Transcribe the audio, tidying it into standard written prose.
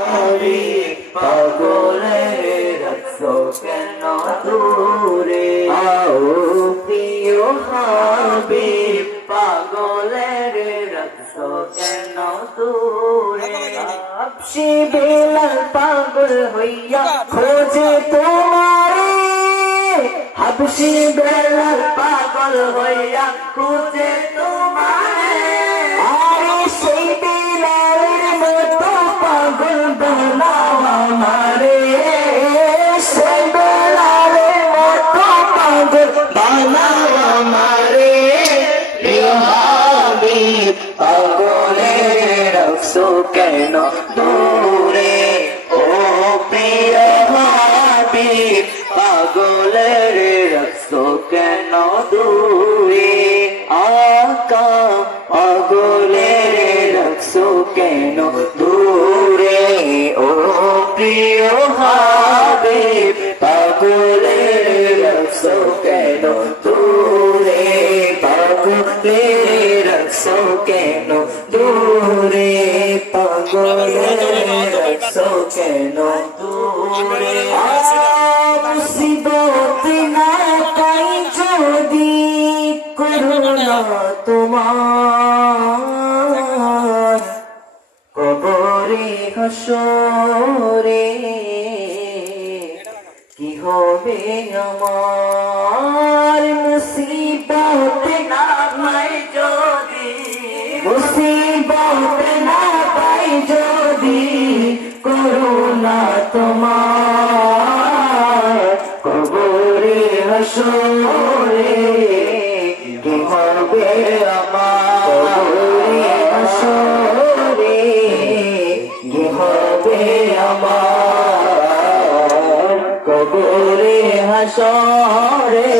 হাবিব পাগলের রাখছো কেন দূরে আও প্রিয় হাবিব পাগলের রাখছো কেন দূরে হাবশি বিলাল পাগল হইয়া খোঁজে তোমারে হাবশি বিলাল পাগল হইয়া খোঁজে তোমারে আরে সেই বিলালের মতো পাগল বানাও আমারে সেই বিলালের মতো পাগল বানাও আমারে প্রিয় হাবিব পাগলের রাখছো কেন দূরে ও প্রিয় হাবিব পাগলের রাখছো কেন দূরে আকা পাগলের রাখছো কেন দূরে ও প্রিয় হাবিব পাগলের রাখছো কেন দূরে পাগলের রাখছো কেন দূরে পাগলের রাখছো কেন দূরে মুসিবত না পাই যদি করুণা তোমার কবরে হাসরে কি হবে আমার মুসিবত না পাই যদি মুসিবত না পাই যদি করুণা তোমার কবরে হাসরে কি হবে আমার কবরে হাসরে কি হবে আমার কবরে হাসরে